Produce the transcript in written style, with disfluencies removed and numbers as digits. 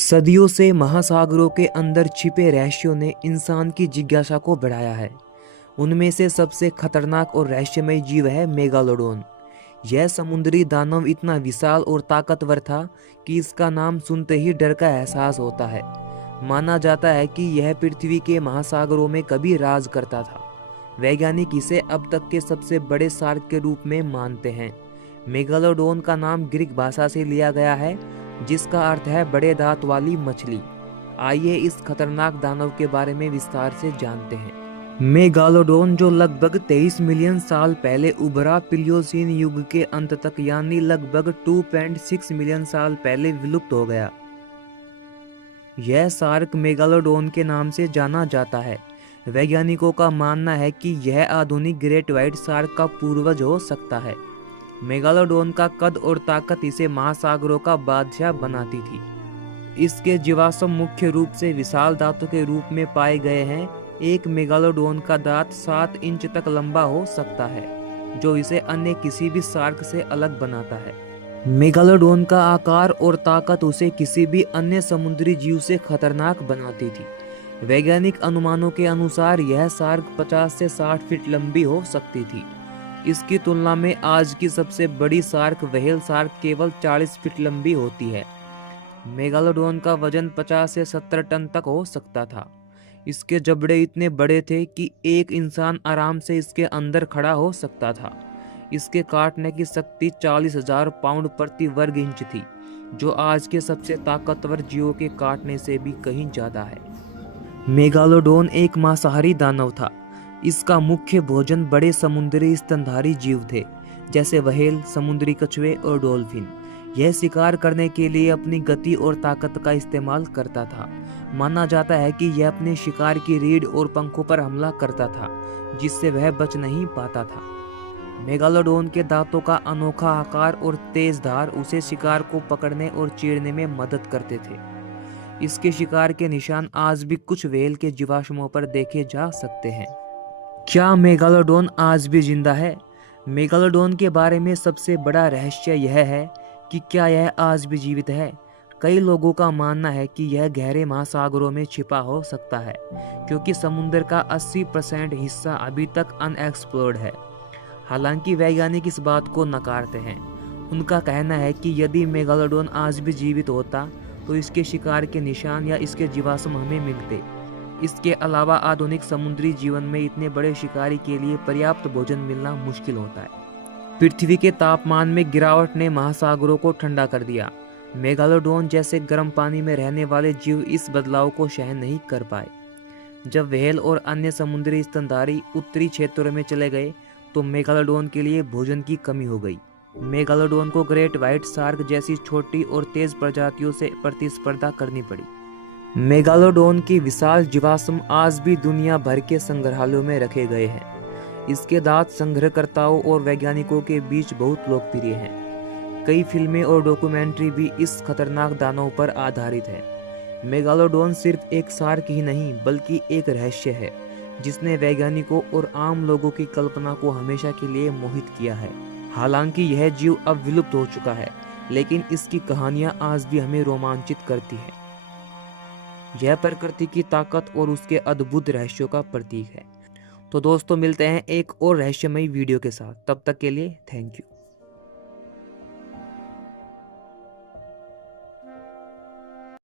सदियों से महासागरों के अंदर छिपे रहस्यों ने इंसान की जिज्ञासा को बढ़ाया है। उनमें से सबसे खतरनाक और रहस्यमय जीव है मेगालोडोन। यह समुद्री दानव इतना विशाल और ताकतवर था कि इसका नाम सुनते ही डर का एहसास होता है। माना जाता है कि यह पृथ्वी के महासागरों में कभी राज करता था। वैज्ञानिक इसे अब तक के सबसे बड़े शार्क के रूप में मानते हैं। मेगालोडोन का नाम ग्रीक भाषा से लिया गया है, जिसका अर्थ है बड़े दांत वाली मछली। आइए इस खतरनाक दानव के बारे में विस्तार से जानते हैं। मेगालोडोन, जो लगभग 23 मिलियन साल पहले उभरा, प्लियोसीन युग के अंत तक यानी लगभग 2.6 मिलियन साल पहले विलुप्त हो गया। यह शार्क मेगालोडोन के नाम से जाना जाता है। वैज्ञानिकों का मानना है कि यह आधुनिक ग्रेट व्हाइट शार्क का पूर्वज हो सकता है। मेगालोडोन का कद और ताकत इसे महासागरों का बादशाह बनाती थी। इसके जीवाश्म मुख्य रूप से विशाल दांतों के रूप में पाए गए हैं। एक मेगालोडोन का दांत 7 इंच तक लंबा हो सकता है, जो इसे अन्य किसी भी शार्क से अलग बनाता है। मेगालोडोन का आकार और ताकत उसे किसी भी अन्य समुद्री जीव से खतरनाक बनाती थी। वैज्ञानिक अनुमानों के अनुसार यह शार्क 50 से 60 फीट लंबी हो सकती थी। इसकी तुलना में आज की सबसे बड़ी शार्क व्हेल शार्क केवल 40 फीट लंबी होती है। मेगालोडोन का वजन 50 से 70 टन तक हो सकता था। इसके जबड़े इतने बड़े थे कि एक इंसान आराम से इसके अंदर खड़ा हो सकता था। इसके काटने की शक्ति 40,000 पाउंड प्रति वर्ग इंच थी, जो आज के सबसे ताकतवर जीवों के काटने से भी कहीं ज्यादा है। मेगालोडोन एक मांसाहारी दानव था। इसका मुख्य भोजन बड़े समुद्री स्तनधारी जीव थे, जैसे व्हेल, समुद्री कछुए और डॉल्फिन। यह शिकार करने के लिए अपनी गति और ताकत का इस्तेमाल करता था। माना जाता है कि यह अपने शिकार की रीढ़ और पंखों पर हमला करता था, जिससे वह बच नहीं पाता था। मेगालोडोन के दांतों का अनोखा आकार और तेज धार उसे शिकार को पकड़ने और चीरने में मदद करते थे। इसके शिकार के निशान आज भी कुछ व्हेल के जीवाश्मों पर देखे जा सकते हैं। क्या मेगालोडोन आज भी जिंदा है? मेगालोडोन के बारे में सबसे बड़ा रहस्य यह है कि क्या यह आज भी जीवित है। कई लोगों का मानना है कि यह गहरे महासागरों में छिपा हो सकता है, क्योंकि समुद्र का 80% हिस्सा अभी तक अनएक्सप्लोर्ड है। हालांकि वैज्ञानिक इस बात को नकारते हैं। उनका कहना है कि यदि मेगालोडोन आज भी जीवित होता तो इसके शिकार के निशान या इसके जीवाश्म हमें मिलते। इसके अलावा आधुनिक समुद्री जीवन में इतने बड़े शिकारी के लिए पर्याप्त भोजन मिलना मुश्किल होता है। पृथ्वी के तापमान में गिरावट ने महासागरों को ठंडा कर दिया। मेगालोडोन जैसे गर्म पानी में रहने वाले जीव इस बदलाव को सहन नहीं कर पाए। जब व्हेल और अन्य समुद्री स्तनधारी उत्तरी क्षेत्रों में चले गए तो मेगालोडोन के लिए भोजन की कमी हो गई। मेगालोडोन को ग्रेट व्हाइट शार्क जैसी छोटी और तेज प्रजातियों से प्रतिस्पर्धा करनी पड़ी। मेगालोडोन की विशाल जीवाश्म आज भी दुनिया भर के संग्रहालयों में रखे गए हैं। इसके दांत संग्रहकर्ताओं और वैज्ञानिकों के बीच बहुत लोकप्रिय हैं। कई फिल्में और डॉक्यूमेंट्री भी इस खतरनाक दानव पर आधारित है। मेगालोडोन सिर्फ एक शार्क ही नहीं, बल्कि एक रहस्य है, जिसने वैज्ञानिकों और आम लोगों की कल्पना को हमेशा के लिए मोहित किया है। हालांकि यह जीव अब विलुप्त हो चुका है, लेकिन इसकी कहानियां आज भी हमें रोमांचित करती है। यह प्रकृति की ताकत और उसके अद्भुत रहस्यों का प्रतीक है। तो दोस्तों, मिलते हैं एक और रहस्यमयी वीडियो के साथ। तब तक के लिए थैंक यू।